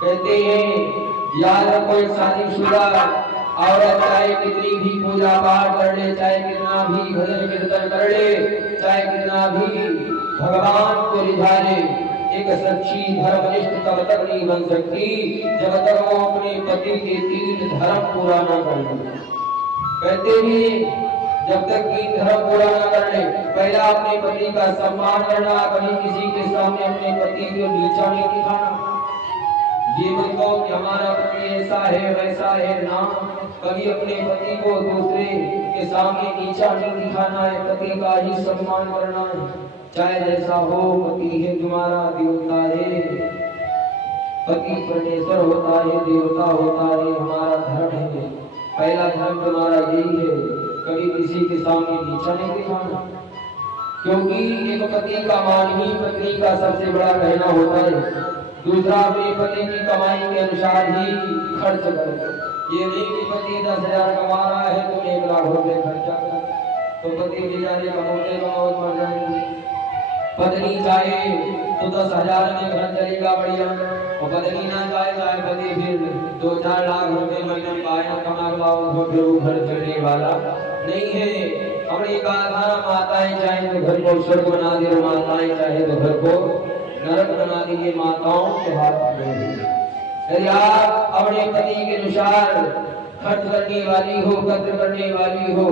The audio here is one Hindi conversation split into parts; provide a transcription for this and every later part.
कहते हैं याद रखो, एक शादीशुदा औरत चाहे कितनी भी पूजा पाठ कर ले, चाहे कितना भी भजन कीर्तन कर ले, चाहे कितना भी भगवान को रिझा ले, एक सच्ची धर्मनिष्ठ तब तक नहीं बन सकती जब तक वो अपने पति के 3 धर्म पूरा न कर ले। कहते हैं जब तक 3 धर्म पूरा न कर ले, पहला अपने पति का सम्मान करना, कभी किसी के सामने अपने पति को नीचा नहीं दिखाना। ये मत कहो कि हमारा पति ऐसा है वैसा है, ना, कभी अपने पति को दूसरे के सामने नीचा नहीं दिखाना है, पति का ही सम्मान करना है, चाहे जैसा हो। पति है तुम्हारा देवता है, पति परमेश्वर होता है, देवता होता है, हमारा धर्म है, पहला धर्म तुम्हारा यही है, कभी किसी के सामने नीचा नहीं दिखाना। क्योंकि एक पति का मान ही पत्नी का सबसे बड़ा कहना होता है। दूसरा, अपने पति की कमाई के अनुसार ही खर्च करो। ये नहीं कि पति 10,000 कमा रहा है तुम 1 लाख रुपए खर्चा करो, तो पति बेचारे कमाते कमाओ मर जाएंगे। पत्नी चाहे तो 10,000 में घर चलेगा बढ़िया, और पत्नी ना चाहे पति फिर 2-4 लाख रुपए महीने में आया कमा पाओ तो फिर वो घर चलने वाला नहीं है। हमने कहा था माताएं चाहे तो घर को स्वर्ग बना दे, माताएं चाहे तो घर को नरक बना दीजिए, माताओं के हाथ में। यदि आप अपने पति के अनुसार खर्च करने वाली हो, कद्र करने वाली हो,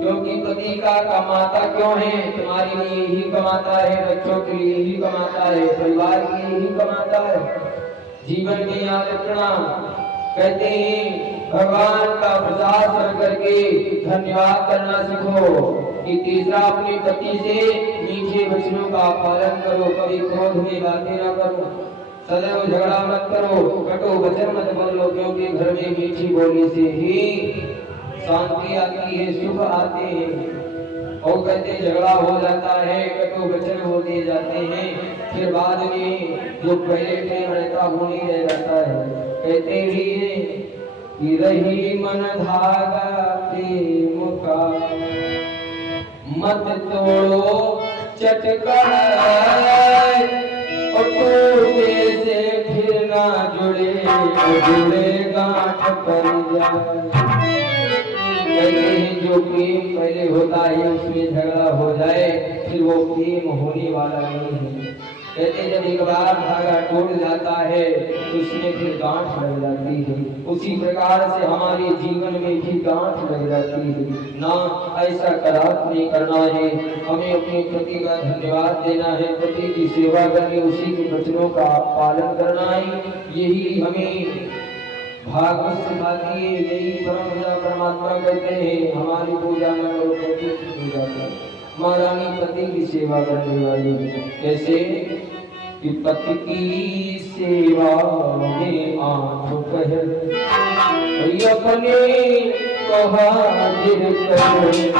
क्योंकि पति का कमाता क्यों है, तुम्हारे लिए ही कमाता है, बच्चों के लिए ही कमाता है, परिवार के लिए ही कमाता है। जीवन में याद रखना, कहते हैं भगवान का प्रसाद करके धन्यवाद करना सीखो। कि तीसरा, अपने पति से मीठे वचनों का पालन करो, कभी क्रोध में बातें न करो, सदैव झगड़ा मत करो, कटु वचन मत बोलो, क्योंकि घर में मीठी बोली से ही शांति आती है, सुख आते हैं। और कहते झगड़ा हो जाता है, कटु वचन हो दिए जाते हैं, फिर बाद में जो पहले प्रेम रहता वो नहीं रह जाता है। कहते भी हैं कि रही मन धागा प्रेम का, मत तोड़ो चटकर, और टूटे से फिर ना जुड़े, जुड़े गांठ पर जाए। कहते हैं जो प्रेम पहले होता है उसमें झगड़ा हो जाए फिर वो प्रेम होने वाला नहीं है। कहते जब एक बार धागा टूट जाता है तो उसमें फिर गांठ लग जाती है। उसी प्रकार से हमारे जीवन में भी गांठ लग जाती है ना। ऐसा करार नहीं करना है, हमें अपने पति का धन्यवाद देना है, पति की सेवा करके उसी के वचनों का पालन करना है। यही हमें भागवत सिखाती है, यही परमात्मा कहते हैं हमारी पूजा में लोग पति की पूजा करें। महारानी पति की सेवा करने वाली, जैसे कि पति की सेवा में आंख पहल अपने को हाजिर करती